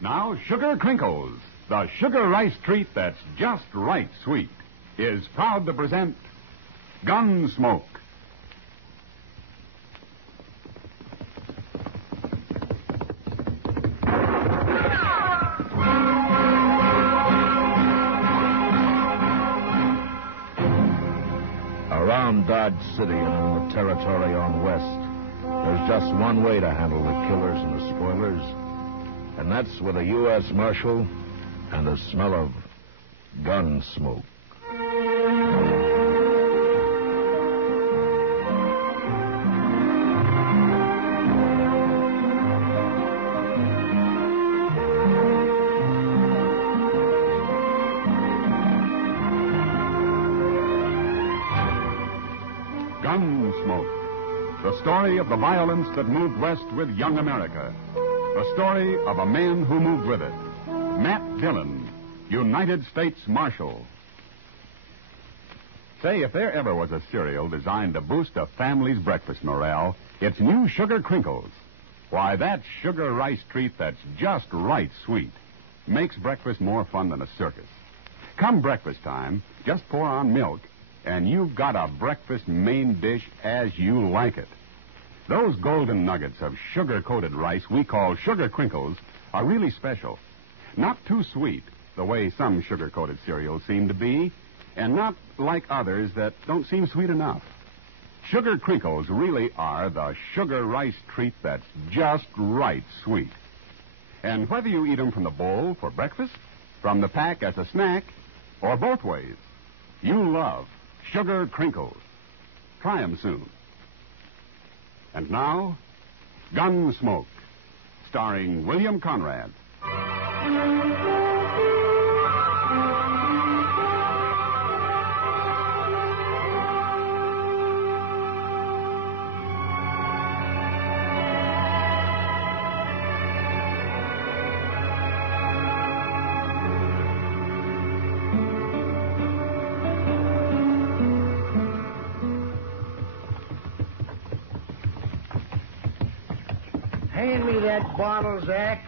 Now, Sugar Crinkles, the sugar rice treat that's just right sweet, is proud to present Gunsmoke. Around Dodge City and in the territory on West, there's just one way to handle the killers and the spoilers, and that's with a U.S. Marshal and a smell of gun smoke. Gunsmoke, the story of the violence that moved west with young America. The story of a man who moved with it. Matt Dillon, United States Marshal. Say, if there ever was a cereal designed to boost a family's breakfast morale, it's new Sugar Crinkles. Why, that sugar rice treat that's just right sweet makes breakfast more fun than a circus. Come breakfast time, just pour on milk, and you've got a breakfast main dish as you like it. Those golden nuggets of sugar-coated rice we call Sugar Crinkles are really special. Not too sweet, the way some sugar-coated cereals seem to be, and not like others that don't seem sweet enough. Sugar Crinkles really are the sugar rice treat that's just right sweet. And whether you eat them from the bowl for breakfast, from the pack as a snack, or both ways, you love Sugar Crinkles. Try them soon. And now, Gunsmoke, starring William Conrad. Hand me that bottle, Zach.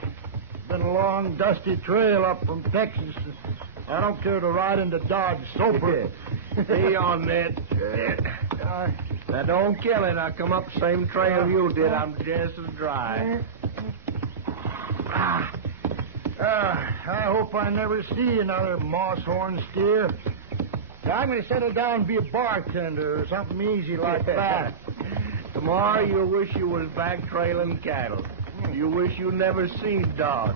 Been a long, dusty trail up from Texas. I don't care to ride into Dodge sober. Be on that. Now, don't kill it. I come up the same trail you did. I'm just as dry. I hope I never see another moss-horn steer. I'm going to settle down and be a bartender or something easy like that. Tomorrow you'll wish you was back trailing cattle. You wish you never seen Dodge.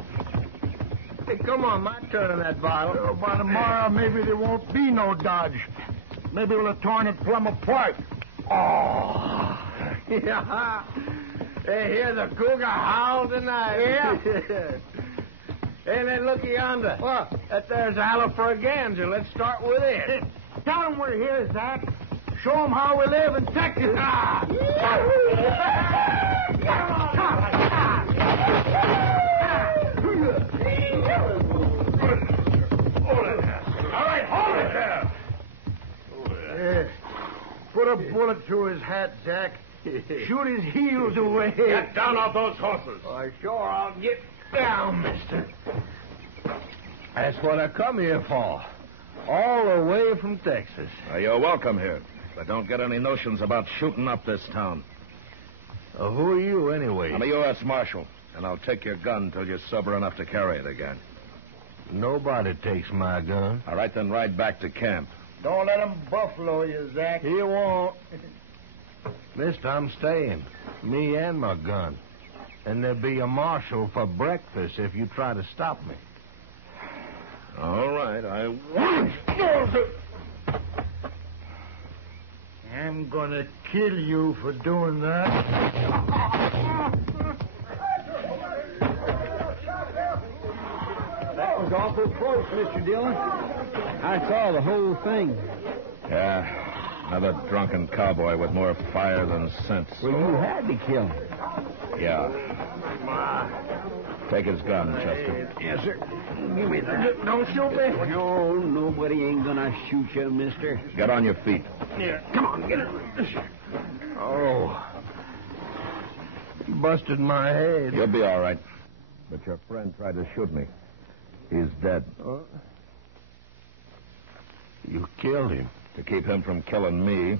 Hey, come on, my turn on that bottle. Well, by tomorrow, maybe there won't be no Dodge. Maybe we'll have torn it plumb apart. Oh. Yeah. Hey, hear the cougar howl tonight. Yeah. Hey, then look yonder. What? That there's Alafraganza. Let's start with it. Tell them we're here, Zach. Show them how we live in Texas. All right, hold it there. Put a bullet through his hat, Zach. Shoot his heels away. Get down off those horses. Sure, I'll get down, mister. That's what I come here for. All the way from Texas. You're welcome here, but don't get any notions about shooting up this town. Who are you, anyway? I'm a U.S. Marshal, and I'll take your gun till you're sober enough to carry it again. Nobody takes my gun. All right, then ride back to camp. Don't let him buffalo you, Zach. He won't. Mister, I'm staying. Me and my gun. And there'll be a marshal for breakfast if you try to stop me. All right, I won't. I'm gonna kill you for doing that. That was awful close, Mr. Dillon. I saw the whole thing. Yeah, another drunken cowboy with more fire than sense. Well, you had to kill him. Yeah. Take his gun, Chester. Yes, sir. Give me that. Don't shoot me. No, nobody ain't gonna shoot you, mister. Get on your feet. Yeah, come on, get it. Oh. Busted my head. You'll be all right. But your friend tried to shoot me. He's dead. You killed him. To keep him from killing me.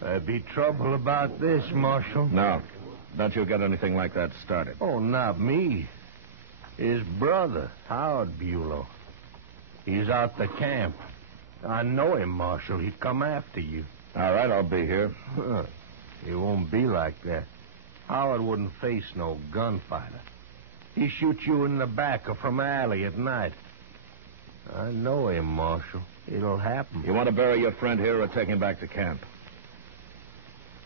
There'd be trouble about this, Marshal. No. Don't you get anything like that started. Oh, not me. His brother, Howard Bulow. He's out the camp. I know him, Marshal. He'd come after you. All right, I'll be here. It won't be like that. Howard wouldn't face no gunfighter. He'd shoot you in the back or from alley at night. I know him, Marshal. It'll happen. You want to bury your friend here or take him back to camp?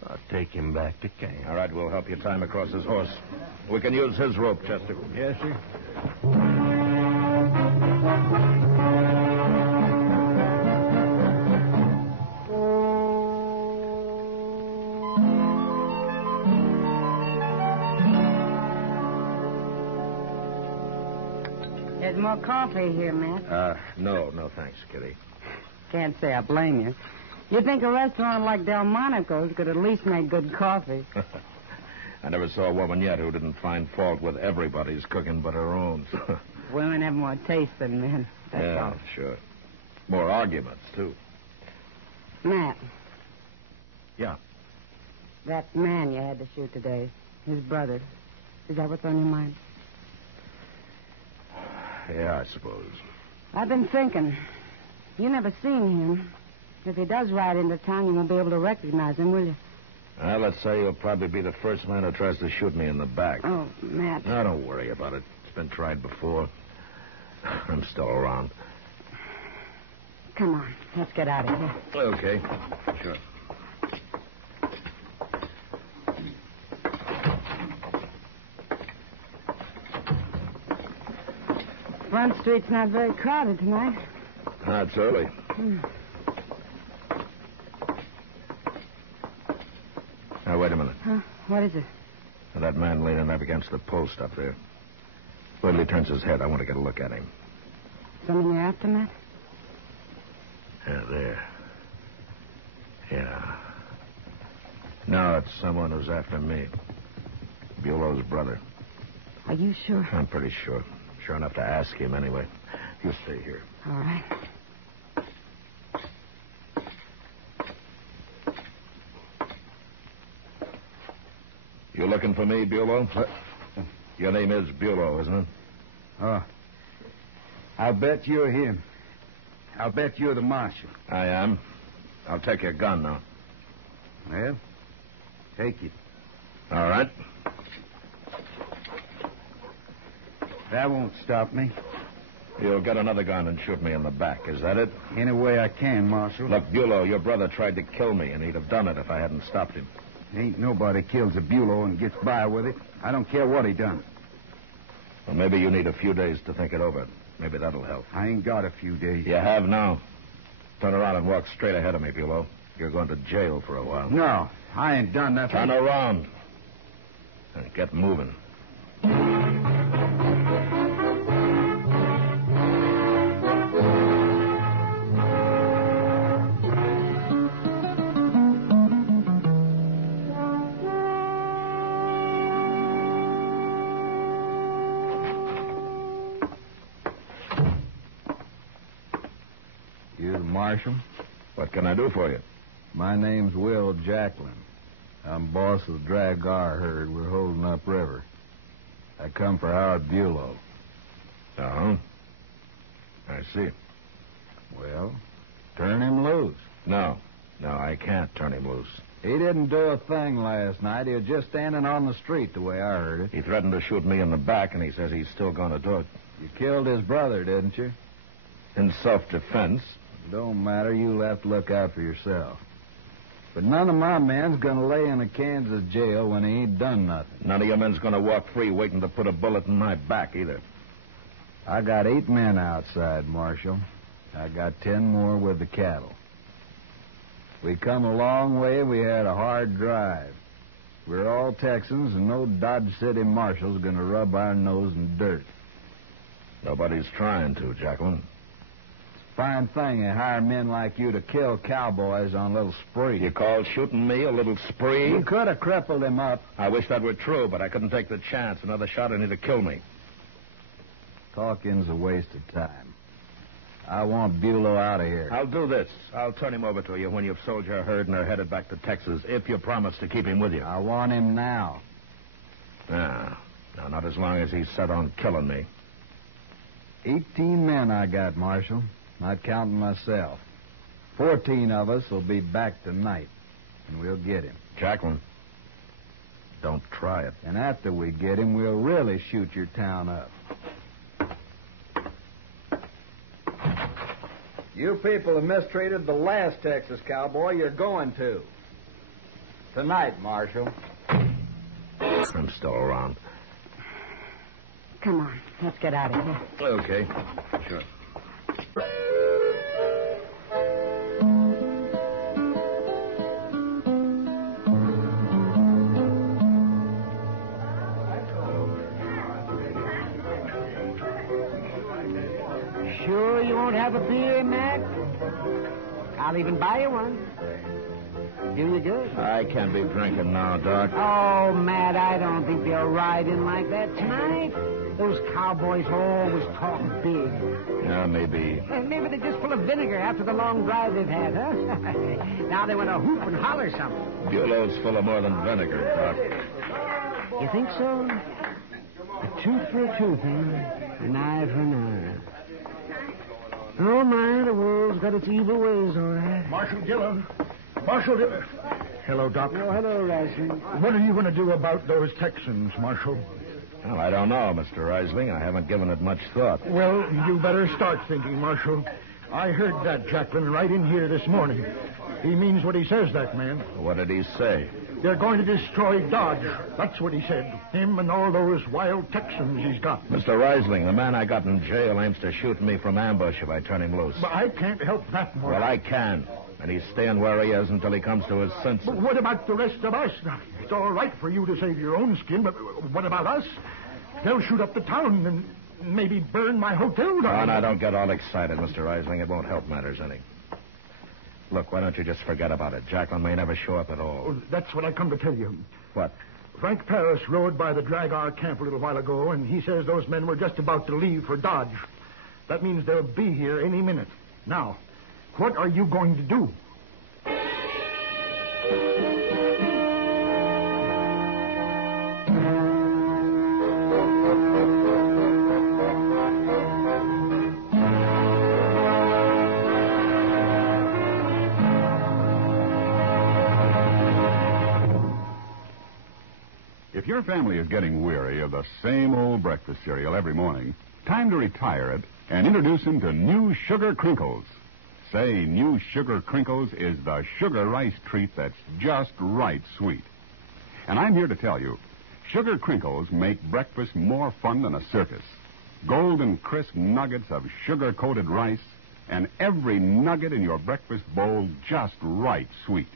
I'll take him back to camp. All right, we'll help you tie him across his horse. We can use his rope, Chester. Yes, sir. There's more coffee here, Matt. No, thanks, Kitty. Can't say I blame you. You'd think a restaurant like Delmonico's could at least make good coffee. I never saw a woman yet who didn't find fault with everybody's cooking but her own. Women have more taste than men. That's all. Sure. More arguments, too. Matt. Yeah. That man you had to shoot today, his brother, is that what's on your mind? Yeah, I suppose. I've been thinking. You never seen him. If he does ride into town, you won't be able to recognize him, will you? Well, let's say you'll probably be the first man who tries to shoot me in the back. Oh, Matt. No, don't worry about it. It's been tried before. I'm still around. Come on, let's get out of here. Okay, sure. Front Street's not very crowded tonight. It's early. Now, wait a minute. Huh? What is it? That man leaning up against the post up there. Wait till he turns his head. I want to get a look at him. Someone you're after, Matt? Yeah, there. Yeah. No, it's someone who's after me. Bulow's brother. Are you sure? I'm pretty sure. Sure enough to ask him anyway. You stay here. All right. You looking for me, Bulow? Your name is Bulow, isn't it? Oh. I'll bet you're him. I'll bet you're the marshal. I am. I'll take your gun now. Well, take it. All right. That won't stop me. You'll get another gun and shoot me in the back. Is that it? Any way I can, Marshal. Look, Bulow, your brother tried to kill me, and he'd have done it if I hadn't stopped him. Ain't nobody kills a Bulow and gets by with it. I don't care what he done. Well, maybe you need a few days to think it over. Maybe that'll help. I ain't got a few days. You have now. Turn around and walk straight ahead of me, Bulow. You're going to jail for a while. No, I ain't done nothing. Turn around. And get moving. You the marshal? What can I do for you? My name's Will Jacklin. I'm boss of the drag R herd we're holding upriver. I come for Howard Bulow. Oh? I see. Well, turn him loose. No, I can't turn him loose. He didn't do a thing last night. He was just standing on the street the way I heard it. He threatened to shoot me in the back, and he says he's still going to do it. You killed his brother, didn't you? In self-defense. Don't matter. You'll have to look out for yourself. But none of my men's gonna lay in a Kansas jail when he ain't done nothing. None of your men's going to walk free waiting to put a bullet in my back, either. I got 8 men outside, Marshal. I got 10 more with the cattle. We come a long way. We had a hard drive. We're all Texans, and no Dodge City marshal's going to rub our nose in dirt. Nobody's trying to, Jacqueline. Fine thing they hire men like you to kill cowboys on a little spree. You call shooting me a little spree? You could have crippled him up. I wish that were true, but I couldn't take the chance. Another shot and he'd kill me. Talking's a waste of time. I want Bulow out of here. I'll do this. I'll turn him over to you when you've sold your herd and are headed back to Texas, if you promise to keep him with you. I want him now. No, not as long as he's set on killing me. 18 men I got, Marshal. Not counting myself. 14 of us will be back tonight, and we'll get him. Jacqueline, don't try it. And after we get him, we'll really shoot your town up. You people have mistreated the last Texas cowboy. You're going to. Tonight, Marshal. I'm still around. Come on, let's get out of here. Okay, sure. Sure you won't have a beer, Mac? I'll even buy you one. Do you good? I can't be drinking now, Doc. Oh, Matt, I don't think they'll ride in like that tonight. Those cowboys always talk big. Yeah, maybe. Maybe they're just full of vinegar after the long drive they've had, huh? Now they want to hoop and holler something. Bulow's full of more than vinegar, Doc. You think so? A tooth for a tooth, eh? An eye for an eye. Oh, my, the world's got its evil ways, all right. Marshal Dillon. Marshal Dillon. Hello, Doc. Oh, hello, Rising. What are you going to do about those Texans, Marshal? Well, I don't know, Mr. Reisling. I haven't given it much thought. Well, you better start thinking, Marshal. I heard that Jacqueline right in here this morning. He means what he says, that man. What did he say? They're going to destroy Dodge. That's what he said. Him and all those wild Texans he's got. Mr. Reisling, the man I got in jail aims to shoot me from ambush if I turn him loose. But I can't help that, Marshal. Well, I can. And he's staying where he is until he comes to his senses. But what about the rest of us? It's all right for you to save your own skin, but what about us? They'll shoot up the town and maybe burn my hotel down. Oh, now, don't get all excited, Mr. Reisling. It won't help matters any. Look, why don't you just forget about it? Jacqueline may never show up at all. Oh, that's what I come to tell you. What? Frank Paris rode by the Drag-R camp a little while ago, and he says those men were just about to leave for Dodge. That means they'll be here any minute. Now, what are you going to do? If your family is getting weary of the same old breakfast cereal every morning, time to retire it and introduce them to New Sugar Crinkles. Say, New Sugar Crinkles is the sugar rice treat that's just right sweet. And I'm here to tell you, Sugar Crinkles make breakfast more fun than a circus. Golden crisp nuggets of sugar-coated rice, and every nugget in your breakfast bowl just right sweet.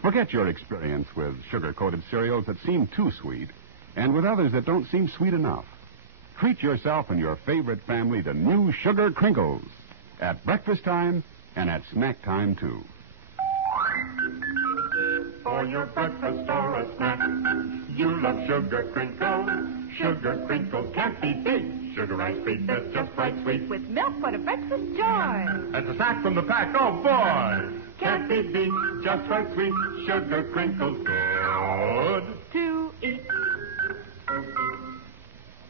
Forget your experience with sugar-coated cereals that seem too sweet, and with others that don't seem sweet enough. Treat yourself and your favorite family to New Sugar Crinkles at breakfast time and at snack time, too. For your breakfast or a snack, you love Sugar Crinkles. Sugar Crinkles can't be beat. Sugar rice treat that's just right sweet. With milk for the breakfast joy. And a snack from the pack, oh boy! Can't be beat, just right sweet. Sugar Crinkles, good to eat.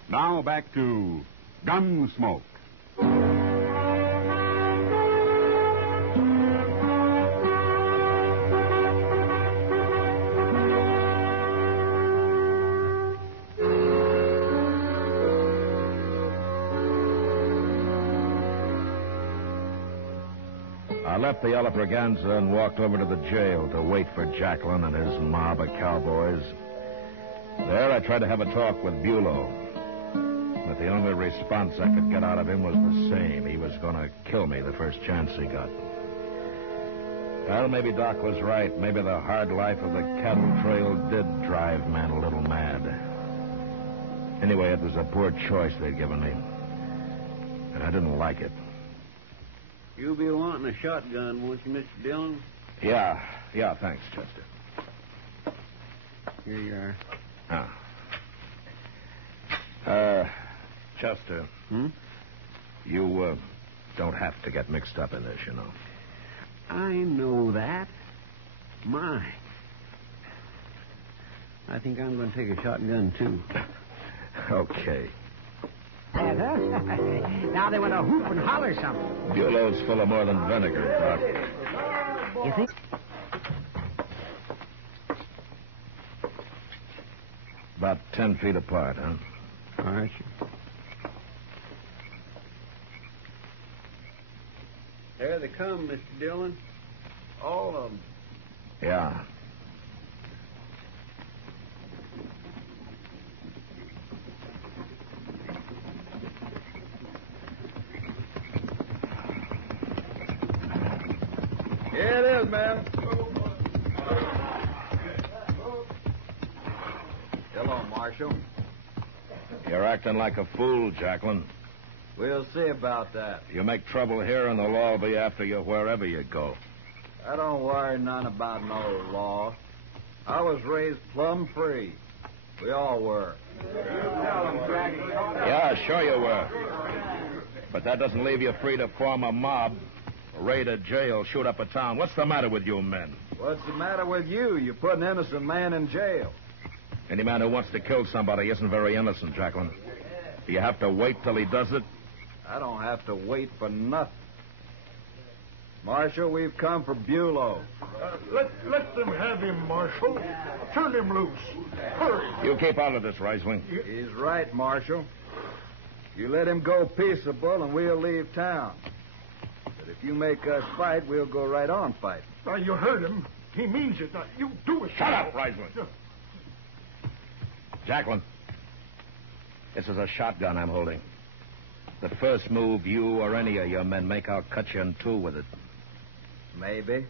Now back to Gunsmoke. I left the Yellow Braganza and walked over to the jail to wait for Jacqueline and his mob of cowboys. There, I tried to have a talk with Bulow. But the only response I could get out of him was the same. He was going to kill me the first chance he got. Well, maybe Doc was right. Maybe the hard life of the cattle trail did drive man a little mad. Anyway, it was a poor choice they'd given me. And I didn't like it. You'll be wanting a shotgun, won't you, Mr. Dillon? Yeah, thanks, Chester. Here you are. Chester. Hmm? You, don't have to get mixed up in this, you know. I know that. My. I think I'm going to take a shotgun, too. Okay. Now they want to hoop and holler something. Bulow's full of more than vinegar, Doc. You think? About 10 feet apart, huh? All right, sure. There they come, Mr. Dillon. All of them. Yeah. Here it is, man. Hello, Marshal. You're acting like a fool, Jacqueline. We'll see about that. You make trouble here, and the law will be after you wherever you go. I don't worry none about no law. I was raised plumb free. We all were. Yeah, sure you were. But that doesn't leave you free to form a mob, raid a jail, shoot up a town. What's the matter with you men? What's the matter with you? You put an innocent man in jail. Any man who wants to kill somebody isn't very innocent, Jacqueline. Do you have to wait till he does it? I don't have to wait for nothing. Marshal, we've come for Bulow. Let them have him, Marshal. Turn him loose. Hurry. You keep out of this, Reisling. He's right, Marshal. You let him go peaceable and we'll leave town. But if you make us fight, we'll go right on fighting. Now, you heard him. He means it. Now, you do it. Shut up, Reisling. Jacqueline, this is a shotgun I'm holding. The first move you or any of your men make, I'll cut you in two with it. Maybe.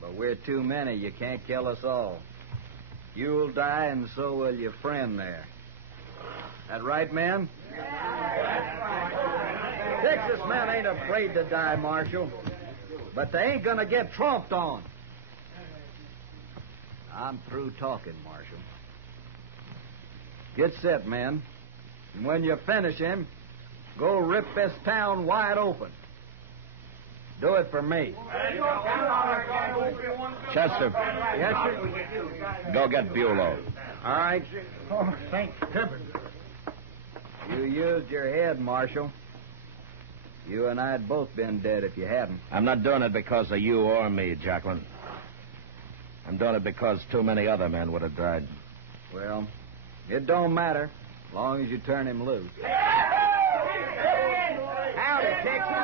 But we're too many. You can't kill us all. You'll die, and so will your friend there. That right, men? Texas men ain't afraid to die, Marshal. But they ain't gonna get trumped on. I'm through talking, Marshal. Get set, men. And when you finish him, go rip this town wide open. Do it for me. Chester. Yes, sir. Go get Bulow. All right. Oh, thank heaven. You used your head, Marshal. You and I'd both been dead if you hadn't. I'm not doing it because of you or me, Jacqueline. I'm doing it because too many other men would have died. Well, it don't matter, as long as you turn him loose. Howdy, Texas.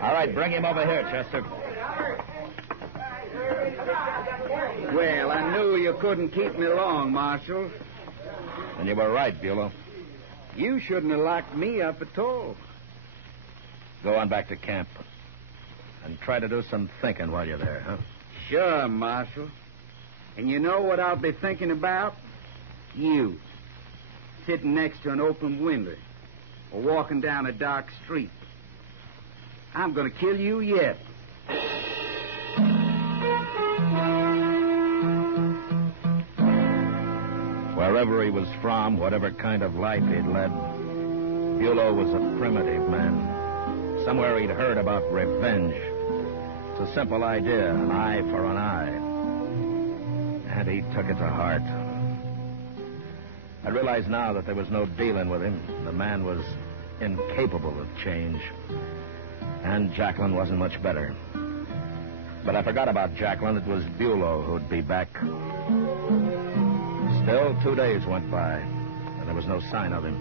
All right, bring him over here, Chester. Well, I knew you couldn't keep me long, Marshal. And you were right, Bulow. You shouldn't have locked me up at all. Go on back to camp. And try to do some thinking while you're there, huh? Sure, Marshal. And you know what I'll be thinking about? You. Sitting next to an open window. Or walking down a dark street. I'm going to kill you yet. Wherever he was from, whatever kind of life he'd led, Bulow was a primitive man. Somewhere he'd heard about revenge. It's a simple idea, an eye for an eye. And he took it to heart. I realize now that there was no dealing with him. The man was incapable of change. And Jacqueline wasn't much better. But I forgot about Jacqueline. It was Bulow who'd be back. Still, 2 days went by, and there was no sign of him.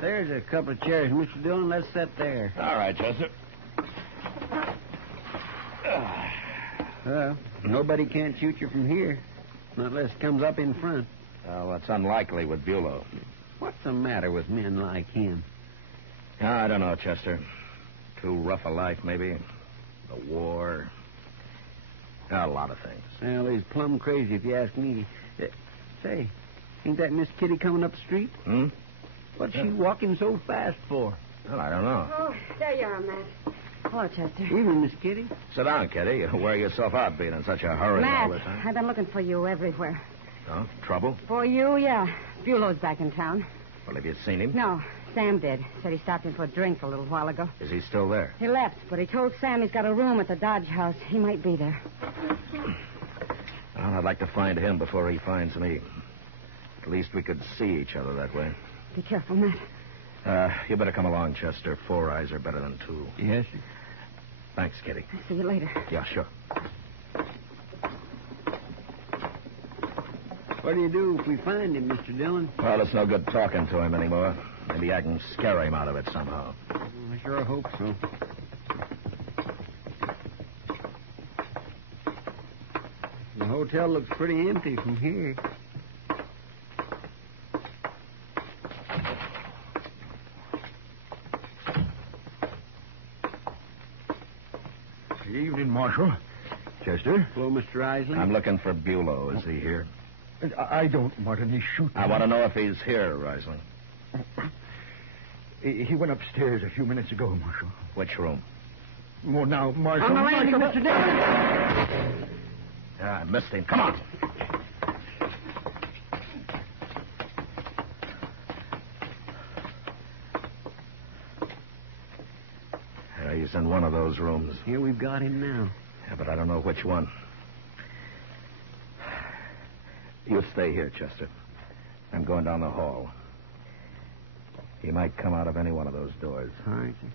There's a couple of chairs, Mr. Dillon. Let's sit there. All right, Chester. Well, nobody can't shoot you from here. Not unless it comes up in front. Well, that's unlikely with Bulow. What's the matter with men like him? I don't know, Chester. Too rough a life, maybe. The war. A lot of things. Well, he's plumb crazy if you ask me. Say, ain't that Miss Kitty coming up the street? What's she walking so fast for? Well, I don't know. Oh, there you are, Matt. Hello, Chester. Evening, Miss Kitty. Sit down, Kitty. You wear yourself out being in such a hurry Matt, all the time. I've been looking for you everywhere. Oh, trouble? For you, yeah. Bulow's back in town. Well, have you seen him? No, Sam did. Said he stopped in for a drink a little while ago. Is he still there? He left, but he told Sam he's got a room at the Dodge House. He might be there. Well, I'd like to find him before he finds me. At least we could see each other that way. Be careful, Matt. You better come along, Chester. 4 eyes are better than 2. Yes, sir. Thanks, Kitty. See you later. Yeah, sure. What do you do if we find him, Mr. Dillon? Well, it's no good talking to him anymore. Maybe I can scare him out of it somehow. I sure hope so. The hotel looks pretty empty from here. Good evening, Marshal. Chester? Hello, Mr. Isley. I'm looking for Bulow. Is he here? I don't want any shooting. I want to know if he's here, Rising. He went upstairs a few minutes ago, Marshal. Which room? Well, now, Marshal... On the landing, Marshal, Mr. Dillon. Yeah, I missed him. Come on. He's in one of those rooms. Here we've got him now. Yeah, but I don't know which one. You stay here, Chester. I'm going down the hall. He might come out of any one of those doors. All right, sir.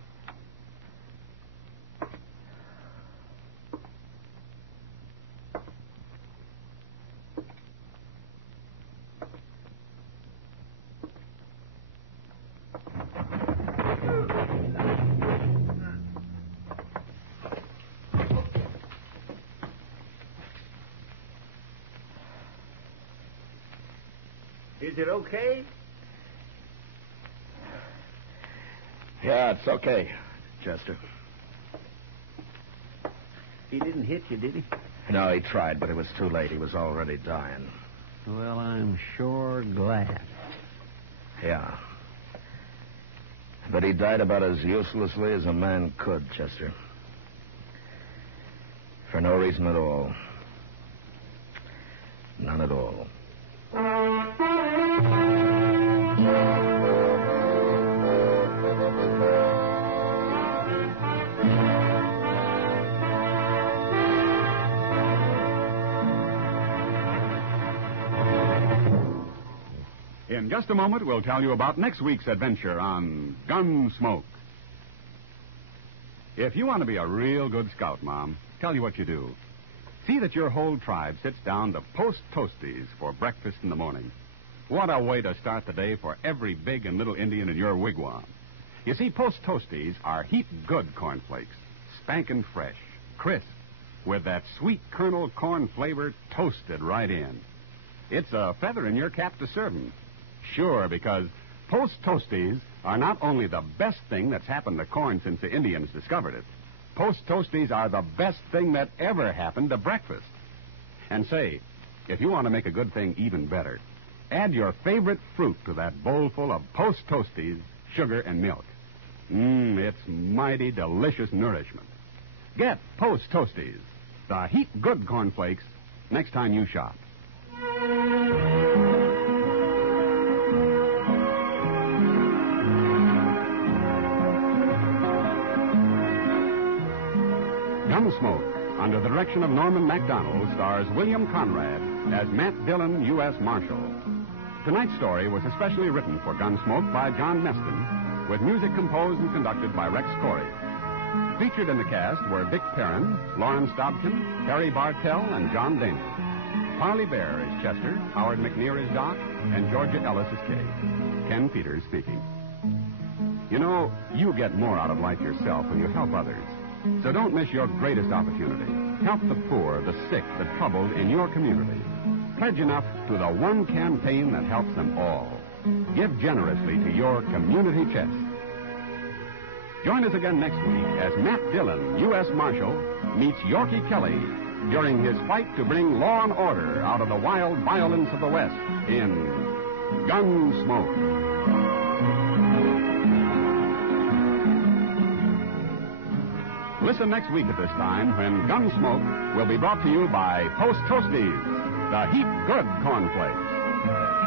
Is it okay? Yeah, it's okay, Chester. He didn't hit you, did he? No, he tried, but it was too late. He was already dying. Well, I'm sure glad. Yeah. But he died about as uselessly as a man could, Chester. For no reason at all. None at all. In just a moment, we'll tell you about next week's adventure on Gunsmoke. If you want to be a real good scout, Mom, tell you what you do. See that your whole tribe sits down to post toasties for breakfast in the morning. What a way to start the day for every big and little Indian in your wigwam. You see, post toasties are heap good cornflakes, spankin' fresh, crisp, with that sweet kernel corn flavor toasted right in. It's a feather in your cap to serve 'em. Sure, because post toasties are not only the best thing that's happened to corn since the Indians discovered it. Post toasties are the best thing that ever happened to breakfast. And say, if you want to make a good thing even better, add your favorite fruit to that bowl full of post toasties, sugar, and milk. It's mighty delicious nourishment. Get post toasties, the heap good cornflakes, next time you shop. Gunsmoke, under the direction of Norman Macdonnell, stars William Conrad as Matt Dillon, U.S. Marshal. Tonight's story was especially written for Gunsmoke by John Meston, with music composed and conducted by Rex Corey. Featured in the cast were Vic Perrin, Lawrence Dobkin, Harry Bartell, and John Dana. Parley Bear is Chester, Howard McNear is Doc, and Georgia Ellis is Kitty. Ken Peters speaking. You know, you get more out of life yourself when you help others. So don't miss your greatest opportunity. Help the poor, the sick, the troubled in your community. Pledge enough to the one campaign that helps them all. Give generously to your community chest. Join us again next week as Matt Dillon, U.S. Marshal, meets Yorkie Kelly during his fight to bring law and order out of the wild violence of the West in Gunsmoke. Listen next week at this time when Gunsmoke will be brought to you by Post Toasties, the heap good cornflakes.